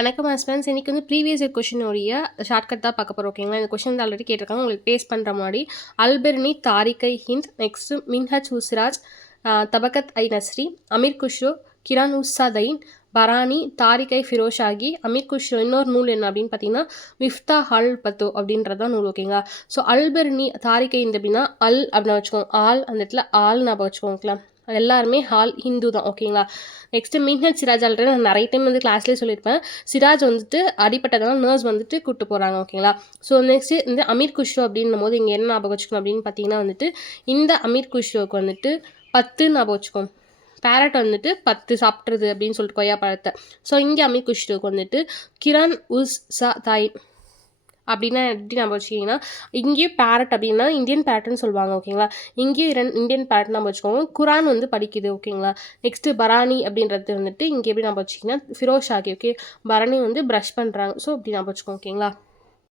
வணக்கம் ஹஸ்பண்ட்ஸ். இன்றைக்கி வந்து ப்ரீவியஸ் இயர் கொஷினுடைய ஷார்ட்கட் தான் பார்க்க போகிறோம். ஓகேங்களா? இந்த கொஷின் வந்து ஆல்ரெடி கேட்டிருக்காங்க. உங்களுக்கு பேஸ் பண்ணுற மாதிரி அல்பெர்னி தாரிகை ஹிந்த், நெக்ஸ்ட்டு மின்ஹஜ் உஸ்ராஜ், தபகத் ஐ நஸ்ரி, அமீர் குஷ்ரோ, கிரான் உஸ்ஸாதைன், பரானி, தாரிகை ஃபிரோஷாகி, அமீர் குஷ்ரோ. இன்னொரு நூல் என்ன அப்படின்னு பார்த்தீங்கன்னா மிஃப்தா ஹல் பத்தோ அப்படின்றதான் நூல். ஓகேங்களா? ஸோ அல்பெர்னி தாரிகை இந்த அப்படின்னா அல் அப்படின்னு வச்சுக்கோங்க. ஆல் அந்த இடத்துல ஆல் ஞாபகம் வச்சுக்கோங்களேன். எல்லாருமே ஹால் ஹிந்து தான். ஓகேங்களா? நெக்ஸ்ட்டு மின்ஹஜ் சிராஜ் ஆல்ரெடி நான் நிறைய டைம் வந்து கிளாஸ்லேயே சொல்லியிருப்பேன். சிராஜ் வந்துட்டு அடிப்பட்டதனால நர்ஸ் வந்துட்டு கூப்பிட்டு போகிறாங்க. ஓகேங்களா? ஸோ நெக்ஸ்ட்டு இந்த அமீர் குஷ்ரோ அப்படின்னும் போது இங்கே என்ன ஞாபகம் வச்சுக்கணும் அப்படின்னு பார்த்தீங்கன்னா வந்துட்டு இந்த அமீர் குஷ்ரோவுக்கு வந்துட்டு 10 ஞாபகம் வச்சுக்கோங்க. பேரட் வந்துட்டு 10 சாப்பிட்றது அப்படின்னு சொல்லிட்டு கொய்யா பழத்தை. ஸோ இங்கே அமீர் குஷ்ரோவுக்கு வந்துட்டு கிரான் உஸ் சா தாய் அப்படின்னா எப்படி நம்ம வச்சுக்கிங்கன்னா இங்கேயும் பேரட் அப்படின்னா இந்தியன் பேரட்னு சொல்லுவாங்க. ஓகேங்களா? இங்கேயும் இந்தியன் பேரட் நம்ம வச்சுக்கோங்க. குரான் வந்து படிக்குது. ஓகேங்களா? நெக்ஸ்ட்டு பரானி அப்படின்றது வந்துட்டு இங்கே எப்படி நம்ம வச்சுக்கிங்கன்னா ஃபிரோஷாகி. ஓகே, பரானி வந்து ப்ரஷ் பண்ணுறாங்க. ஸோ அப்படி நம்ம வச்சுக்கோங்க. ஓகேங்களா?